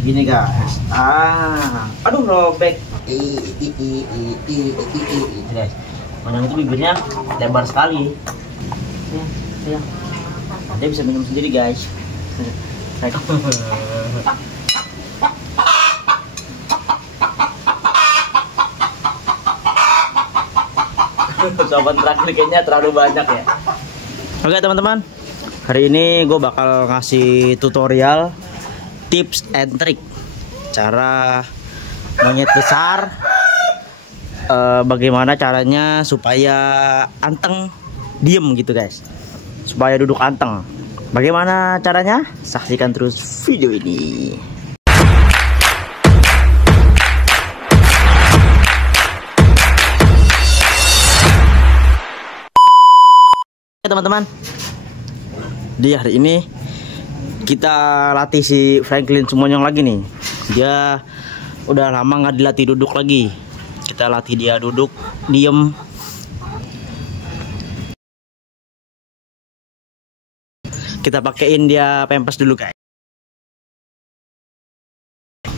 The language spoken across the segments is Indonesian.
Gini guys. Aduh robek. Guys. Monyong itu bibirnya lebar sekali. Ya. Dia bisa minum sendiri guys. Sobat terakhir kayaknya terlalu banyak ya. Oke teman-teman, hari ini gue bakal ngasih tutorial tips and trick cara monyet besar. Bagaimana caranya supaya anteng diem gitu guys, supaya duduk anteng. Bagaimana caranya? Saksikan terus video ini. Teman-teman, di hari ini kita latih si Franklin Sumonyong lagi nih. Dia udah lama nggak dilatih duduk lagi. Kita latih dia duduk diem. Kita pakein dia pempes dulu guys.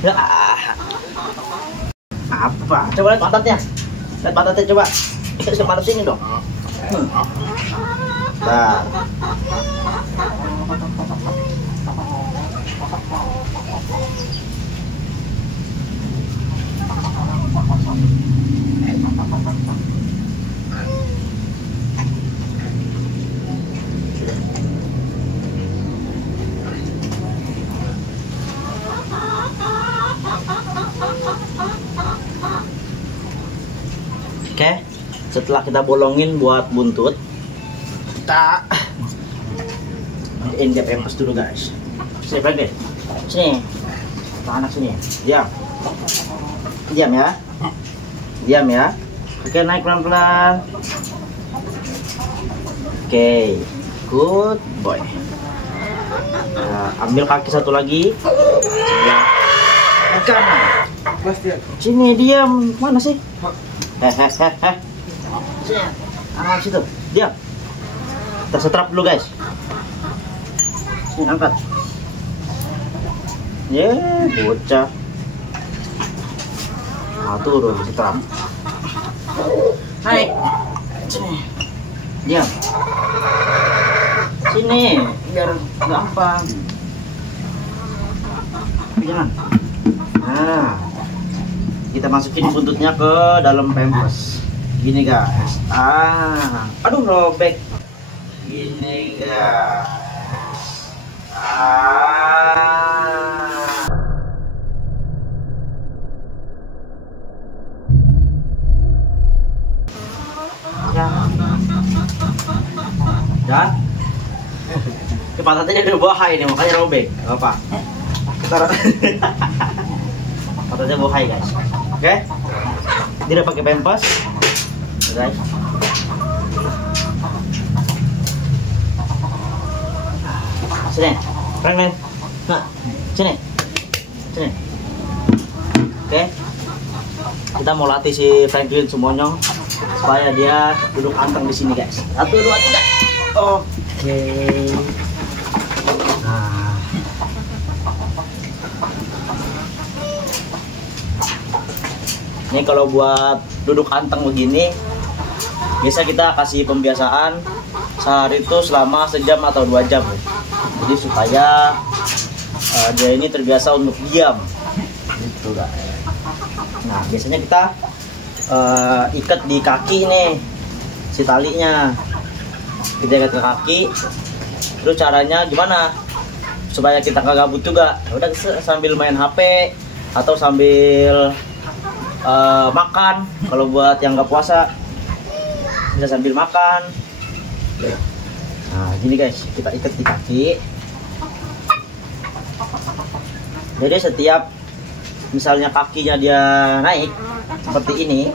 Ya. Apa? Coba lihat pantatnya. Lihat pantatnya coba. Kita separuh sini dong. Nah. Oke, setelah kita bolongin buat buntut, kita dia pempes dulu guys. Sini Franklin, sini, anak sini, diam, diam ya, diam ya. Oke, naik pelan-pelan. Oke, good boy. Nah, ambil kaki satu lagi, sebelah kanan. Sini diam, mana sih? Sini, anak situ, diam. Tersetrap dulu guys. Sini angkat. Bocah. Nah, turun setrap. Naik. Sini. Diam. Sini, biar gampang. Jangan. Nah, kita masukin buntutnya ke dalam pempes. Gini guys. Aduh robek. Gini guys. Dan pantatnya udah bohai nih, makanya robek. Gak apa. Pantatnya bohai guys. Oke. Dia udah pakai pempes. Guys. Sini, Franklin. Nah, sini. Sini. Oke. Kita mau latih si Franklin Sumonyong supaya dia duduk anteng di sini, guys. 1, 2, 3. Oke. Nah. Ini kalau buat duduk anteng begini, biasa kita kasih pembiasaan sehari itu selama sejam atau 2 jam. Jadi supaya dia ini terbiasa untuk diam gitu guys. Nah biasanya kita ikat di kaki nih si talinya, kita ikat ke kaki. Terus caranya gimana supaya kita nggak gabut juga? Udah sambil main HP atau sambil makan. Kalau buat yang nggak puasa bisa sambil makan. Nah gini guys, kita ikat di kaki. Jadi setiap misalnya kakinya dia naik seperti ini,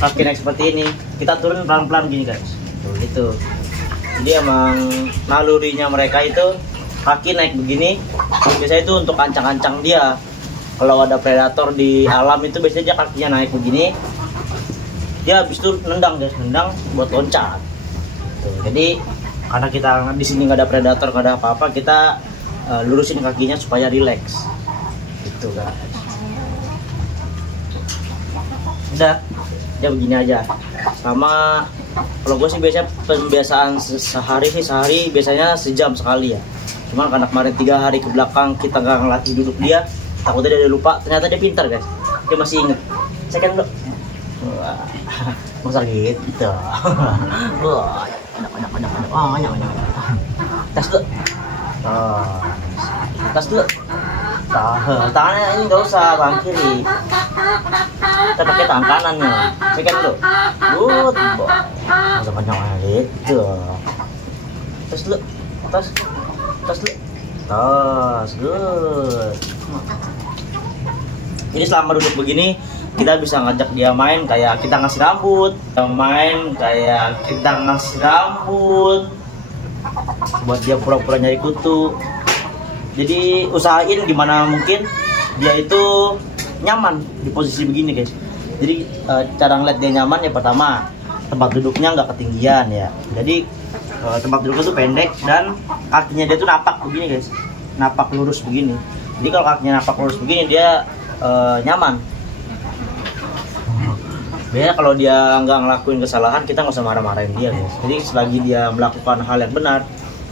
kaki naik seperti ini, kita turun pelan-pelan gini guys. Tuh, gitu. Jadi emang nalurinya mereka itu kaki naik begini, biasanya itu untuk ancang-ancang dia. Kalau ada predator di alam itu biasanya kakinya naik begini, dia habis itu nendang guys, nendang buat loncat. Tuh, jadi karena kita di sini nggak ada predator, nggak ada apa-apa, kita lurusin kakinya supaya rileks. gitu kan. Udah, dia begini aja. Sama kalau gue sih biasanya pembiasaan sehari biasanya sejam sekali ya. Cuman karena kemarin 3 hari ke belakang kita nggak ngelatih duduk dia, takutnya dia lupa. Ternyata dia pintar guys, dia masih inget. Saya kan dulu, masa gitu. Wah, tes dulu. Tes dulu. Tangannya ini nggak usah, tangan kiri. Kita pakai tangan kanannya. Second dulu. Good boy. Masa panjang gitu. Tes dulu. Tes dulu. Tes. Good. Jadi selama duduk begini kita bisa ngajak dia main kayak kita ngasih rambut, buat dia pura-pura nyari kutu. Jadi usahain gimana mungkin dia itu nyaman di posisi begini guys. Jadi cara ngeliat dia nyaman ya, pertama tempat duduknya nggak ketinggian ya. Jadi tempat duduknya tuh pendek dan kakinya dia tuh napak begini guys, napak lurus begini. Jadi kalau kakinya napak lurus begini dia nyaman. Biasanya kalau dia nggak ngelakuin kesalahan kita nggak usah marah-marahin dia guys. Jadi selagi dia melakukan hal yang benar,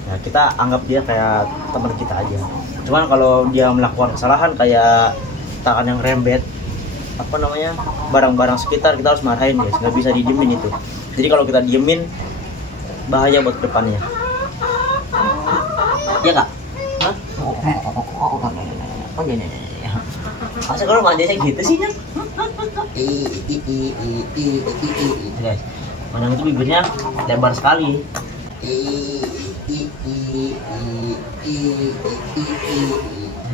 ya kita anggap dia kayak teman kita aja. Cuman kalau dia melakukan kesalahan kayak tangan yang rembet, apa namanya, barang-barang sekitar, kita harus marahin guys. Nggak bisa didiemin itu. Jadi kalau kita diemin bahaya buat depannya. Iya kak? Hah? Oh iya. Masa kalau manjanya gitu sih kan? Guys, Manang itu bibirnya lebar sekali.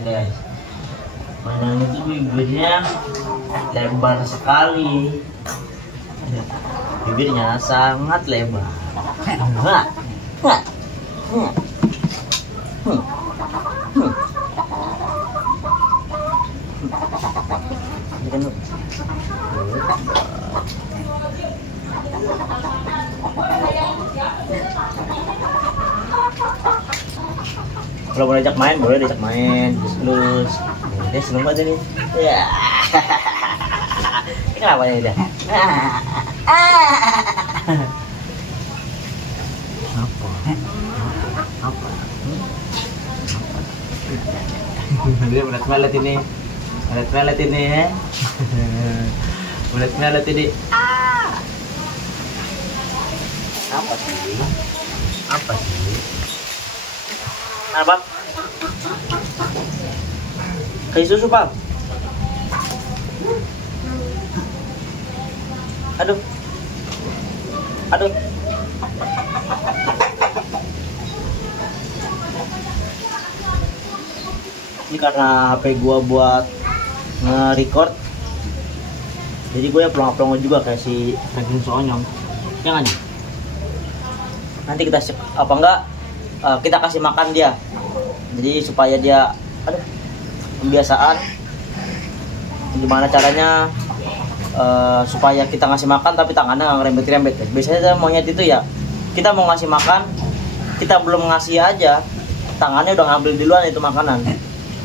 Guys, Manang itu bibirnya lebar sekali. Bibirnya sangat lebar. Kalau mau diajak main, boleh diajak main, terus dia seneng banget ini. Ya. Ini kenapa ya dia? Apa? Dia melet ini. Melet ini ya. Melet ini. Apa sih? Apa? Kayak susu, Pak. Aduh. Ini karena HP gua buat nge-record, jadi gue ya pelongo-pelongo juga kayak si Franklin Soonyong. Jangan. Nanti kita apa enggak kita kasih makan dia. Jadi supaya dia pembiasaan gimana caranya supaya kita ngasih makan tapi tangannya nggak ngerembet-rembet. Biasanya monyet itu ya, kita mau ngasih makan, kita belum ngasih aja tangannya udah ngambil duluan itu makanan.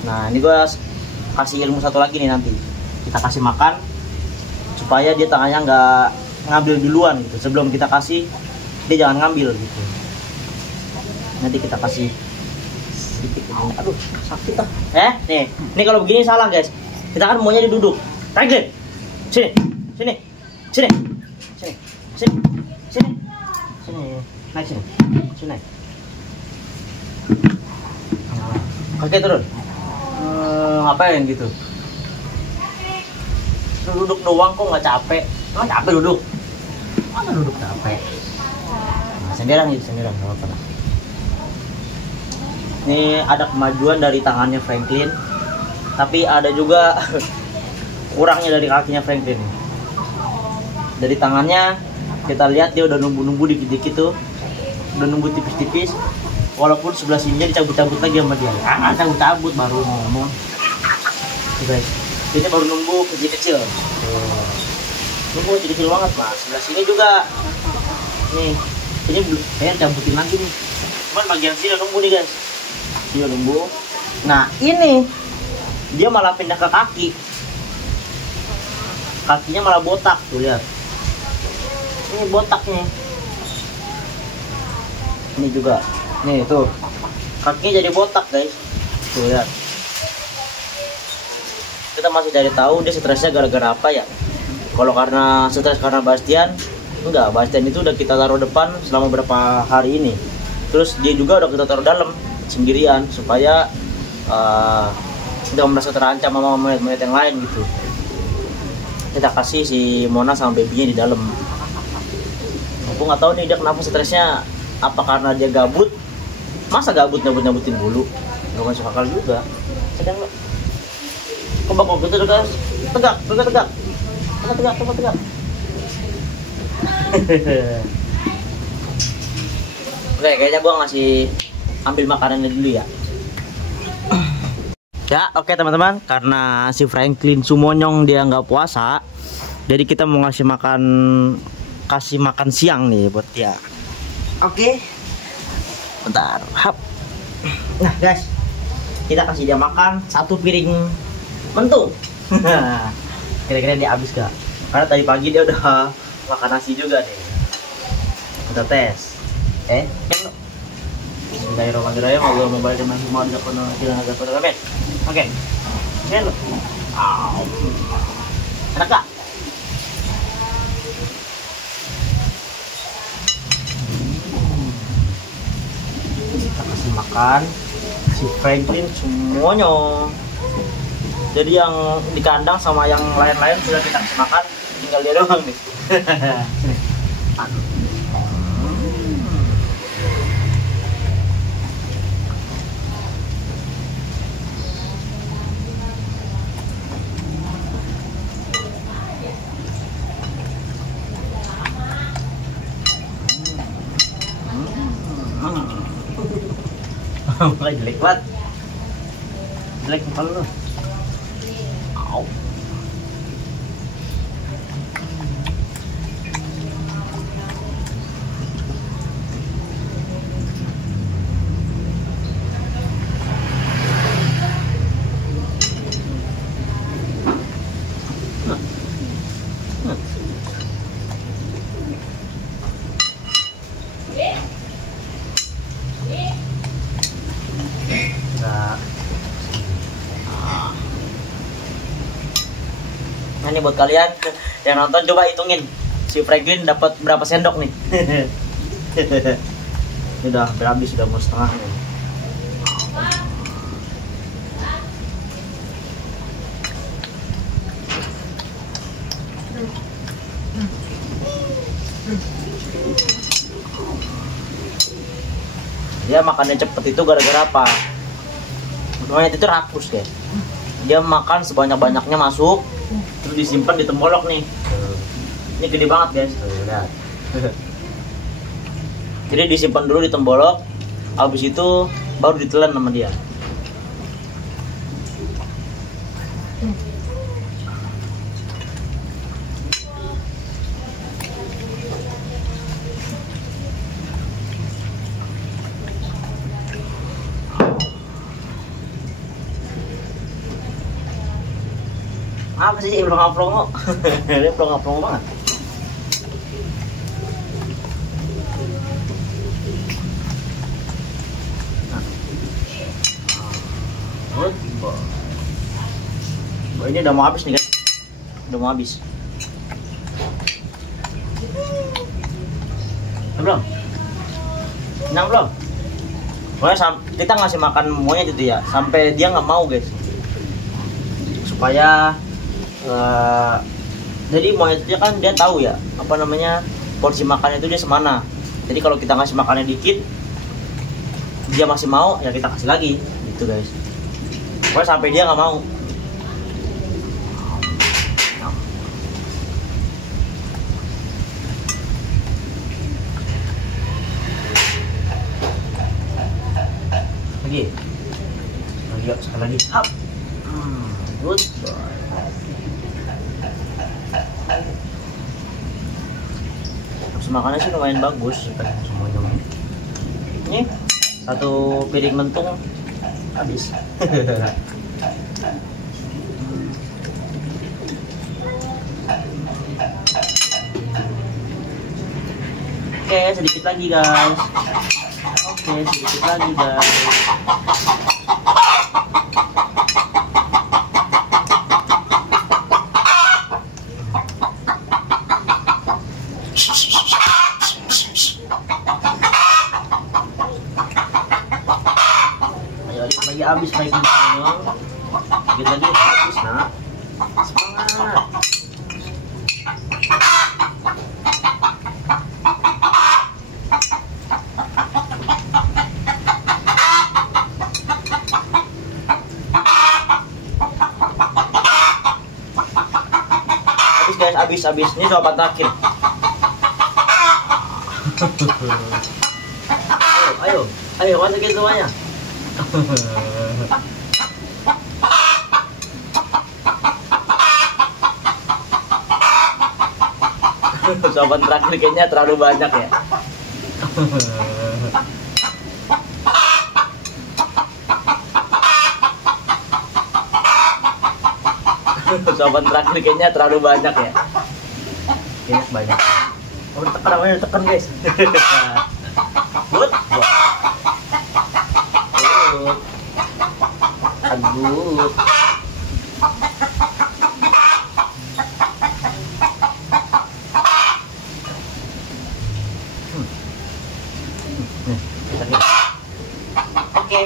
Nah, ini gue kasih ilmu satu lagi nih, nanti kita kasih makan supaya dia tangannya nggak ngambil duluan gitu. Sebelum kita kasih, dia jangan ngambil gitu. Nanti kita kasih sedikit begini. Aduh, sakit ah. Nih kalau begini salah guys. Kita kan maunya duduk. Tarik. Sini. Naik sini. Sini. Kaki turun. Ngapain gitu? Duduk doang kok nggak capek? Emang capek duduk? Mana duduk capek? Nah, sendirian nggak apa-apa. Ini ada kemajuan dari tangannya Franklin, tapi ada juga kurangnya dari kakinya Franklin. Dari tangannya kita lihat dia udah numbu-numbu dikit-dikit tuh, udah numbu tipis-tipis. Walaupun sebelah sini dicabut-cabut lagi sama dia. Cabut-cabut baru ngomong. Tuh guys, ini baru numbu kecil-kecil. Numbu kecil-kecil banget mas. Sebelah sini juga. Nih, ini belum saya cabutin lagi nih. Cuman bagian sini numbu nih guys. Dia numbu. Nah ini dia malah pindah ke kaki. Kakinya malah botak tuh, lihat. Ini botaknya. Ini juga. Nih tuh. Kakinya jadi botak, guys. Tuh lihat. Kita masih cari tahu dia stresnya gara-gara apa ya. Kalau karena stres karena Bastian, enggak. Bastian itu udah kita taruh depan selama beberapa hari ini. Terus dia juga udah kita taruh dalam sendirian supaya tidak merasa terancam sama monyet-monyet yang lain gitu. Kita kasih si Mona sama babynya di dalam. Aku nggak tahu nih dia kenapa stresnya, apa karena dia gabut. Masa gabut nyabut-nyabutin bulu, nggak masuk akal juga. Sedang lo kok gitu guys, tegak. Oke, kayaknya gua ngasih ambil makanannya dulu ya. Ya, oke teman-teman, karena si Franklin Sumonyong dia nggak puasa, jadi kita mau kasih makan siang nih buat dia. Oke, bentar, hap. Nah guys, kita kasih dia makan 1 piring mentung. Kira-kira dia habis gak? Karena tadi pagi dia udah makan nasi juga nih. Kita tes. Bismillahirrahmanirrahim. Allah membalik dengan semua di kono tidak ada pada kami. Oke. Hello. Enak gak? Kita kasih makan si Franklin semuanya. Jadi yang di kandang sama yang lain-lain sudah kita kasih makan, tinggal dia doang nih. Mulai jelek banget. Jelek muka lu. Au. Nah, ini buat kalian yang nonton, coba hitungin si Franklin dapat berapa sendok nih. Ini udah hampir habis, sudah mau setengah nih. Dia makannya cepet itu gara-gara apa? Monyet itu rakus ya. Dia makan sebanyak-banyaknya masuk, terus disimpan di tembolok nih. Ini gede banget guys. Lihat. Jadi disimpan dulu di tembolok, habis itu baru ditelan sama dia. Apa sih plongo-plongo? Dia plongo-plongo banget. Good boy. Ini udah mau habis nih guys. Udah mau habis. Belum? Kenyang belum? Pokoknya kita ngasih makan monyet itu ya, sampai dia nggak mau guys. Supaya jadi monyet itu kan dia tahu ya apa namanya porsi makannya itu dia semana. Jadi kalau kita ngasih makannya dikit, dia masih mau ya kita kasih lagi gitu guys. Pokoknya sampai dia nggak mau. Lagi, yuk sekali lagi. Up. Good boy. Makannya sih lumayan bagus semuanya. Ini 1 piring mentung habis. Oke, sedikit lagi guys. Oke, sedikit lagi guys. Ayo, lagi habis baiknya. Sedikit lagi habis nak. Semangat. Habis guys, habis ini jawaban terakhir. ayo masukin semuanya. Jawaban terakhir kayaknya terlalu banyak ya. Jawaban terakhir kayaknya terlalu banyak ya. Kayaknya banyak. Oh, tekan namanya, tekan guys. Good. Good. Oke.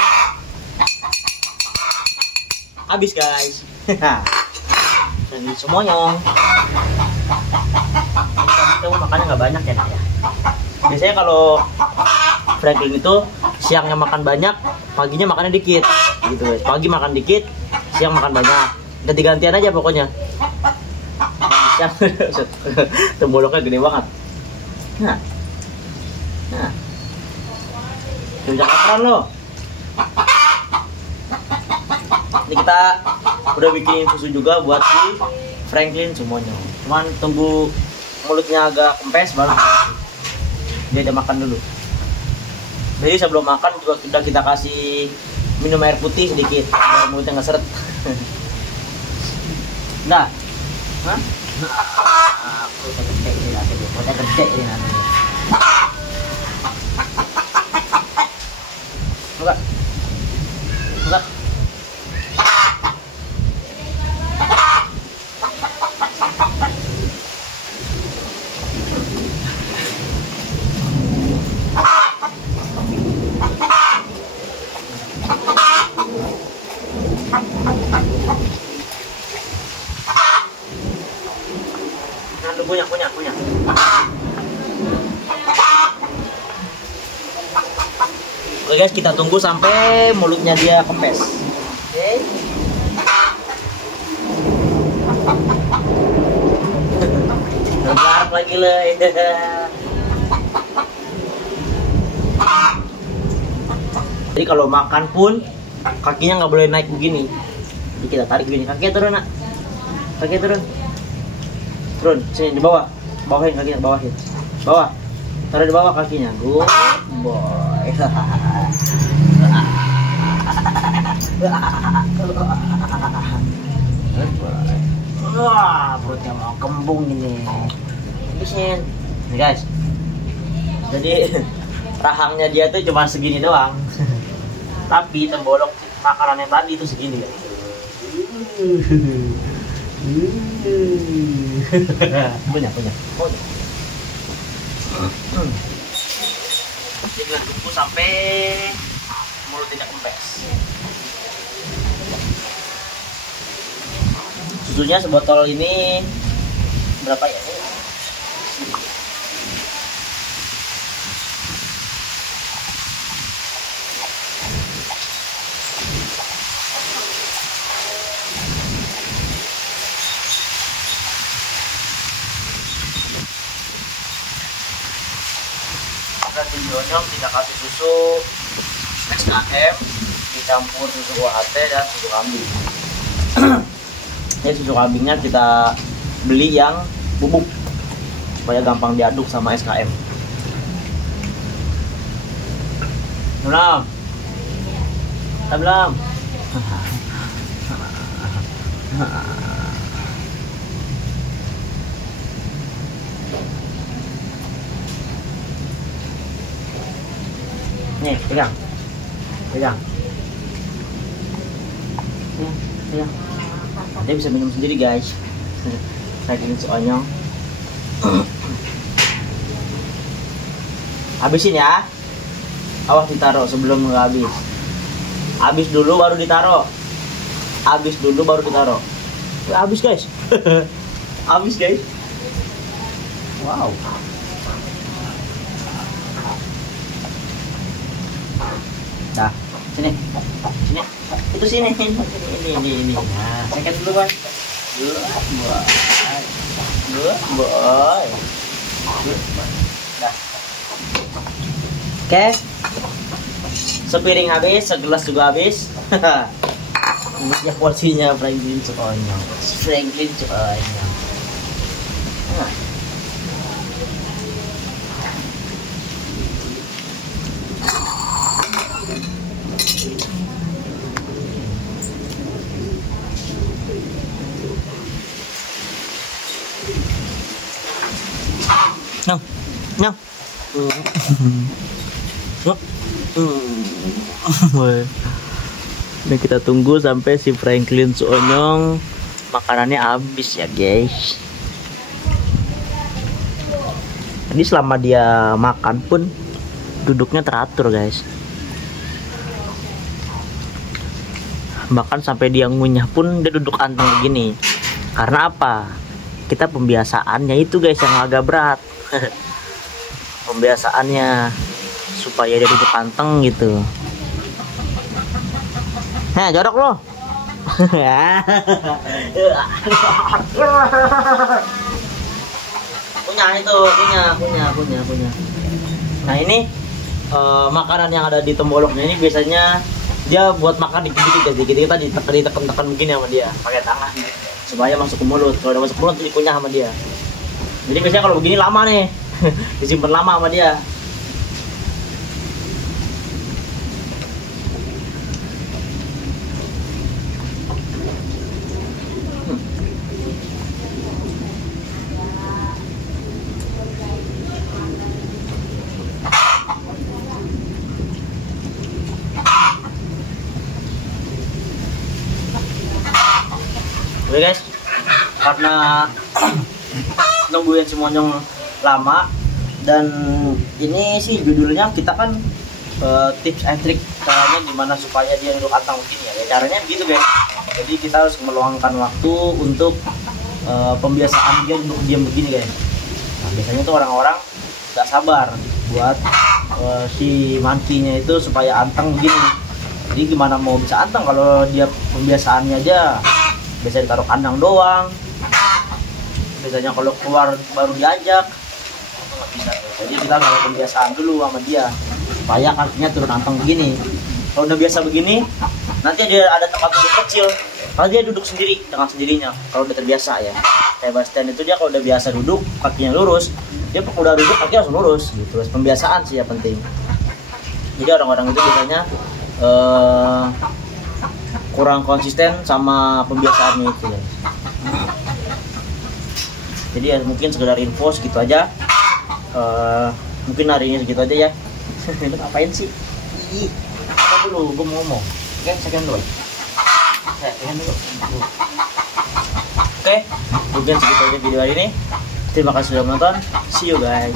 Habis guys. Dan semuanya. Kamu makannya nggak banyak ya nak ya. Biasanya kalau Franklin itu siangnya makan banyak, paginya makannya dikit gitu guys. Pagi makan dikit, siang makan banyak, ganti-gantian aja pokoknya. Siang temboloknya gede banget. Nah jangan laparan lo. Ini kita udah bikin susu juga buat si Franklin semuanya. Cuman tunggu mulutnya agak kempes baru dia udah makan dulu. Jadi sebelum makan juga sudah kita kasih minum air putih sedikit biar mulutnya nggak seret. Nah, aku gede ini nanti, mulutnya gede ini nanti. Enggak. Punya. Oke guys, kita tunggu sampai mulutnya dia kempes. Oke. Garap lagi loh. Jadi kalau makan pun kakinya nggak boleh naik begini. Jadi kita tarik begini, kakinya turun nak. Kakinya turun. Turun, sini di bawah. Bawahin kakinya, bawahin. Bawah. Taruh di bawah kakinya. Good boy. Wah, perutnya mau kembung ini. Habisin. Nih guys. Jadi rahangnya dia tuh cuma segini doang. Tapi tembolok makanan yang tadi itu segini ya. Punya. Jadi kita tunggu sampai mulut tidak kempes. Susunya sebotol ini berapa ya? Videonya kita kasih susu SKM dicampur susu UHT dan susu kambing. Ini susu kambingnya kita beli yang bubuk supaya gampang diaduk sama SKM. Belum. Nih, pegang. Pegang. Pegang. Dia bisa minum sendiri, guys. Saya bikin seonyong. Habisin ya. Awas ditaruh sebelum nggak habis. Habis dulu baru ditaruh. Habis dulu baru ditaruh. Habis, guys. Habis, guys. Wow. Dah, sini. Sini. Itu sini. Ini. Nah, saya dulu, Bang. Good boy. Good boy. Good boy. Dah. Oke. Sepiring habis, segelas juga habis. Ini porsinya Franklin Suonyong. Franklin Suonyong. Nyong. Ini kita tunggu sampai si Franklin Suonyong makanannya habis ya, guys. Jadi selama dia makan pun duduknya teratur, guys. Bahkan sampai dia ngunyah pun dia duduk anteng begini. Karena apa? Kita pembiasaannya itu, guys, yang agak berat. Pembiasaannya supaya dia duduk anteng gitu. Nah, jorok lo. Punya itu, punya. Nah, ini makanan yang ada di temboloknya ini biasanya dia buat makan dikit-dikit, kita ditekan-tekan begini sama dia pakai tangan supaya masuk ke mulut. Kalau udah masuk ke mulut dikunyah sama dia. Jadi biasanya kalau begini lama nih. Disimpan lama sama dia. Oke, guys, karena nungguin semuanya lama dan ini sih judulnya kita kan tips and trick caranya gimana supaya dia duduk antang begini ya. Caranya begitu, guys. Jadi kita harus meluangkan waktu untuk pembiasaan dia duduk diam begini, guys. Nah, biasanya tuh orang-orang gak sabar buat si mankinya itu supaya antang begini. Jadi gimana mau bisa antang kalau dia pembiasaannya aja biasa ditaruh kandang doang. Biasanya kalau keluar baru diajak, itu nggak bisa. Jadi kita harus pembiasaan dulu sama dia supaya kakinya turun anteng begini. Kalau udah biasa begini, nanti dia ada tempat duduk kecil. Kalau dia duduk sendiri dengan sendirinya, kalau udah terbiasa ya. Kayak Bastian itu dia kalau udah biasa duduk kakinya lurus, dia udah duduk kaki langsung lurus gitu. Pembiasaan sih ya penting. Jadi orang-orang itu biasanya kurang konsisten sama pembiasaannya itu, guys. Jadi ya mungkin sekedar info segitu aja. Mungkin hari ini segitu aja ya. Itu ngapain sih? Apa dulu? Gue mau ngomong. Oke, second dulu. Oke, mungkin segitu aja video hari ini. Terima kasih sudah menonton. See you, guys.